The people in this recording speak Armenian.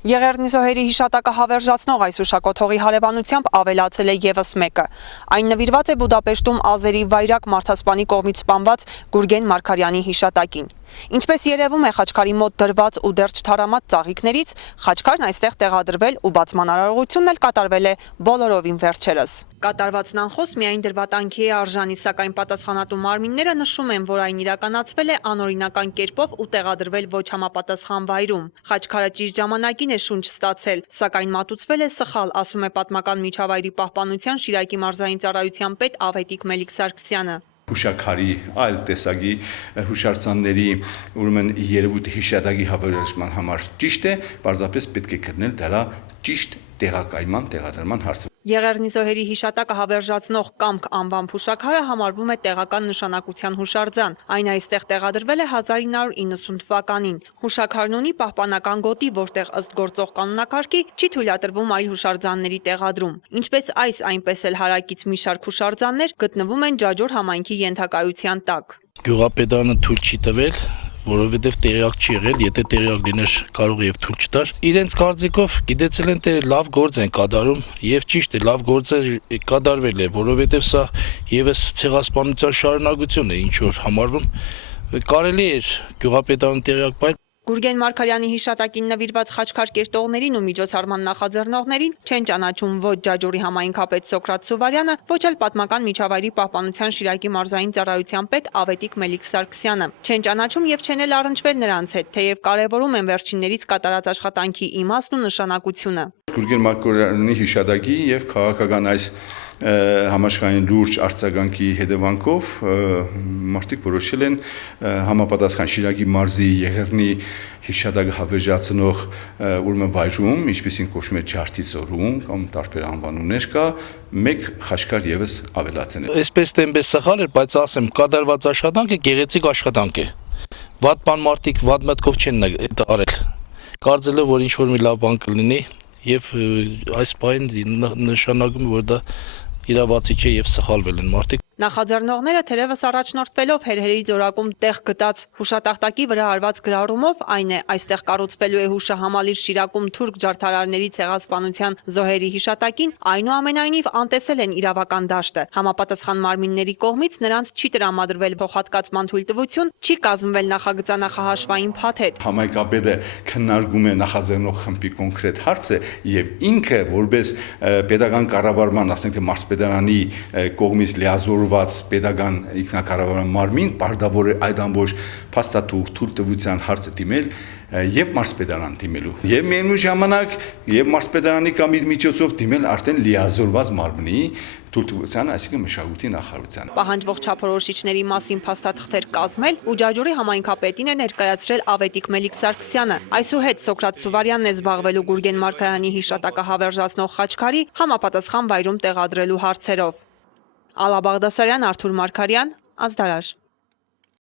Եղեռնի զոհերի հիշատակը հավերժացնող այս հուշակոթողի հարևանությամբ ավելացել է ևս մեկը։ Այն նվիրված է Բուդապեշտում ազերի վայրակ մարդասպանի կողմից սպանված Գուրգեն Մարգարյանի հիշատակին։ Ինչպես երևում է Խաչքարի մոտ դրված ու դեռ չթարամած ծաղիկներից, Խաչքարն այստեղ տեղադրվել ու բացման արարողությունն էլ կատարվել է բոլորովին վերջերս։ Կատարվածն անխոս միայն դրվատանքի է արժանի, սակայն պատասխանատու մարմինները նշում են, որ այն իրականացվել է անօրինական կերպով ու տեղադրվել ոչ համապատասխան վայրում։ Խաչքարը ճիշտ ժամանակին է շունչ ստացել, սակայն մատուցվել է սխալ, ասում է պատմական միջավայրի պահպանության Շիրակի մարզային ծառայության պետ Ավետիք Մելիք-Սարգսյանը։ Հուշաքարի այլ տեսակի հուշարձանների ուրեմն երևույթի հիշատակի հավերժման համար ճիշտ է, պարզապես պետք է գտնել դրա ճիշտ տեղադրման հարցը։ Եղեռնի զոհերի հիշատակը հավերժացնող Կամք անվամբ հուշաքարը համարվում է տեղական նշանակության հուշարձան։ Այն այստեղ տեղադրվել է 1990 թվականին։ Հուշաքարն ունի պահպանական գոտի, որտեղ ըստ գործող կանոնակարգի չի թույլատրվում այլ հուշարձանների տեղադրում։ Ինչպես այս, այնպես էլ հարակից մի շարք հուշարձաններ գտնվում են Ջաջոր համայնքի ենթակայության տակ։ Գյուղապետարանը թույլ չի տվել, որովհետև տեղյակ չի եղել, եթե տեղյակ լիներ կարող է եւ թույլ չտար։ Իրենց կարծիքով գիտեցել են թե լավ գործ են կատարում եւ ճիշտ է, լավ գործ է կատարվել է, որովհետև սա եւս ցեղասպանության շարունակություն է, ինչ որ համարվում կարելի էր գյուղապետարան տեղյակ պայել։ Գուրգեն Մարգարյանի հիշատակին նվիրված խաչքար կերտողներին ու միջոցառման նախաձեռնողներին չեն ճանաչում ոչ Ջաջորի համայնքապետ Սոկրատ Սուվարյանը, ոչ էլ պատմական միջավայրի պահպանության Շիրակի մարզային ծառայության պետ Ավետիք Մելիք-Սարգսյանը։ Չեն ճանաչում եւ չեն էլ առնչվել նրանց հետ, թեև կարևորում են վերջիններից կատարած աշխատանքի իմաստն ու նշանակությունը։ Գուրգեն Մարգարյանի հիշատակի եւ քաղաքական այս համաշխարհային լուրջ արձագանքի հետևանքով մարդիկ որոշել են համապատասխան Շիրակի մարզի Եղեռնի հիշատակը հավերժացնող ուրեմն վայրում, ինչպեսին կոչվում է Ջարդի ծորում կամ տարբեր անվանումներ կա, մեկ խաչքար եւս ավելացնել։ Այսպես տեմպես սխալ էր, բայց ասեմ, կատարված աշխատանքը գեղեցիկ աշխատանք է։ Վատ բան մարդիկ վատ մտքով չեն արել։ Կարծել եմ, որ ինչ որ մի լավ բան կլինի եւ այս բանին նշանակում որ դա իրավացի չէ եւ սխալվել են մարդիկ։ Նախաձեռնողները թերևս առաջնորդվելով հերհերի ձորակում տեղ գտած հուշատախտակի վրա արված գրառումով, այն է, այստեղ կառուցվելու է հուշահամալիր Շիրակում թուրք ջարդարարների ցեղասպանության զոհերի հիշատակին, այնուամենայնիվ անտեսել են իրավական դաշտը։ Համապատասխան մարմինների կողմից նրանց չի տրամադրվել փոխհատկացման թույլտվություն, չի կազմվել նախագծանախահաշվային փաթեթ։ Համայնքապետը քննարկում է նախաձեռնող խմբի կոնկրետ հարցը եւ ինքը որպես pedagogan կառավարման, ասենք թե մարզպետարանի կողմից լիազորված pedagogan ինքնակառավարման մարմին պարտավոր է այդ ամբողջ փաստաթուղթ թույլտվության հարցը դիմել եւ մարզպետարան դիմելու եւ միևնույն ժամանակ եւ մարզպետարանի կամ իր միջոցով դիմել արդեն լիազորված մարմնի թույլտվության, այսինքն մշակույթի նախարարության։ Պահանջվող չափորոշիչների մասին փաստաթղթեր կազմել ու Ջաջորի համայնքապետին է ներկայացրել Ավետիք Մելիք-Սարգսյանը։ Այսուհետ Սոկրատ Սուվարյանն է զբաղվելու Գուրգեն Մարգարյանի հիշատակը հավերժացնող խաչքարի համապատասխան վայրում տեղադրելու հարցերով։ Ալա Բաղդասարյան, Արթուր Մարգարյան, Ազդարար։